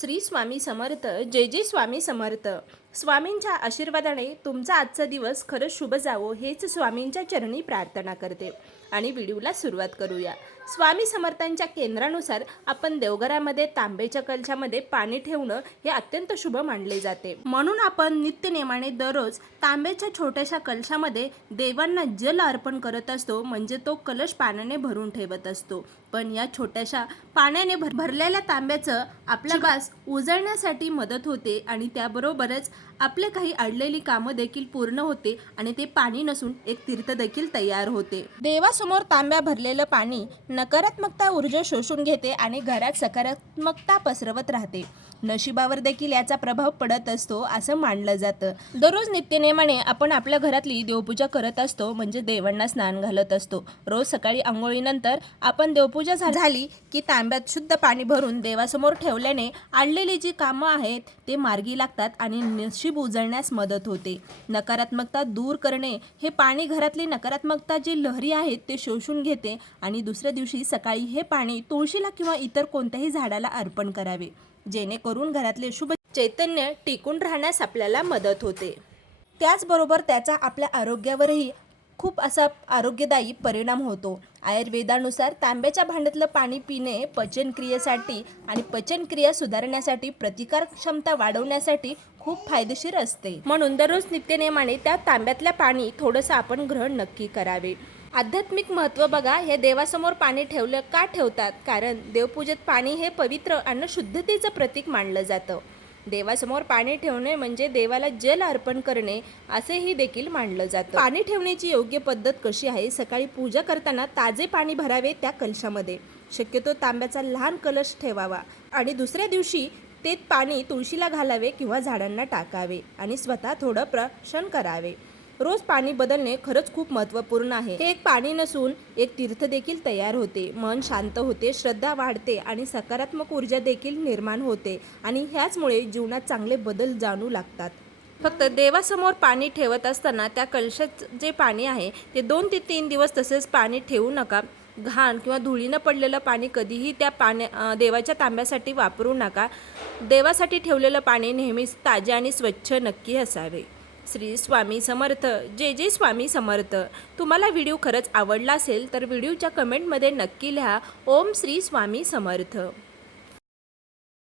श्री स्वामी समर्थ. जय जय स्वामी समर्थ. स्वामींच्या आशीर्वादाने तुमचा आजचा दिवस खरंच शुभ जावो हेच स्वामींच्या चरणी प्रार्थना करते. आणि व्हिडिओला सुरुवात करूया. स्वामी समर्थांच्या केंद्रानुसार आपण देवघरामध्ये तांब्याच्या कलशामध्ये पाणी ठेवणं हे अत्यंत शुभ मानले जाते. म्हणून आपण नित्यनेमाने दररोज तांब्याच्या छोट्याशा कलशामध्ये देवांना जल अर्पण करत असतो. म्हणजे तो कलश पाण्याने भरून ठेवत असतो. पण या छोट्याशा पाण्याने भरलेल्या तांब्याचं आपला वास उजळण्यासाठी मदत होते आणि त्याबरोबरच आपले काही अडलेली कामं देखील पूर्ण होते आणि ते पाणी नसून एक तीर्थ देखील तयार होते. देवासमोर तांब्या भरलेलं पाणी नकारात्मकता ऊर्जा शोषून घेते आणि घरात सकारात्मकता पसरवत राहते. नशिबावर देखील याचा प्रभाव पडत असतो असं मानलं जातं. दररोज नित्यनेमाने आपण आपल्या घरातली देवपूजा करत असतो. म्हणजे देवांना स्नान घालत असतो. रोज सकाळी आंघोळीनंतर आपण देवपूजा झाली की तांब्यात शुद्ध पाणी भरून देवासमोर ठेवल्याने अडलेली जी कामं आहेत ते मार्गी लागतात आणि नशीब उजळण्यास मदत होते. नकारात्मकता दूर करणे हे पाणी घरातली नकारात्मकता जी लहरी आहेत ते शोषून घेते आणि दुसऱ्या दिवशी सकाळी हे पाणी तुळशीला किंवा इतर कोणत्याही झाडाला अर्पण करावे. जेणेकरून घरातले शुभ चैतन्य टिकून राहण्यास आपल्याला मदत होते. त्याचबरोबर त्याचा आपल्या आरोग्यावरही खूप असा आरोग्यदायी परिणाम होतो. आयुर्वेदानुसार तांब्याच्या भांड्यातलं पाणी पिणे पचनक्रियेसाठी आणि पचनक्रिया सुधारण्यासाठी, प्रतिकार क्षमता वाढवण्यासाठी खूप फायदेशीर असते. म्हणून दररोज नित्यनेमाने त्या तांब्यातल्या पाणी थोडंसं आपण ग्रहण नक्की करावे. आध्यात्मिक महत्त्व बघा. हे देवासमोर पाणी ठेवलं का ठेवतात? कारण देवपूजेत पाणी हे पवित्र आणि शुद्धतेचं प्रतीक मानलं जातं. देवासमोर पाणी ठेवणे म्हणजे देवाला जल अर्पण करणे असेही देखील मानलं जातं. पाणी ठेवण्याची योग्य पद्धत कशी आहे? सकाळी पूजा करताना ताजे पाणी भरावे त्या कलशामध्ये. शक्यतो तांब्याचा लहान कलश ठेवावा आणि दुसऱ्या दिवशी ते पाणी तुळशीला घालावे किंवा झाडांना टाकावे आणि स्वतः थोडं प्रशन करावे. रोज पाणी बदलणे खरंच खूप महत्त्वपूर्ण आहे. हे एक पाणी नसून एक तीर्थ देखील तयार होते. मन शांत होते, श्रद्धा वाढते आणि सकारात्मक ऊर्जा देखील निर्माण होते आणि ह्याचमुळे जीवनात चांगले बदल जाणू लागतात. फक्त देवासमोर पाणी ठेवत असताना त्या कलशात जे पाणी आहे ते 2 ते 3 दिवस तसेच पाणी ठेवू नका. घाण किंवा धुळीनं पडलेलं पाणी कधीही त्या देवाच्या तांब्यासाठी वापरू नका. देवासाठी ठेवलेलं पाणी नेहमीच ताजे आणि स्वच्छ नक्की असावे. श्री स्वामी समर्थ. जय जय स्वामी समर्थ. तुम्हाला व्हिडिओ खरंच आवडला असेल तर व्हिडिओच्या कमेंटमध्ये नक्की लिहा ओम श्री स्वामी समर्थ.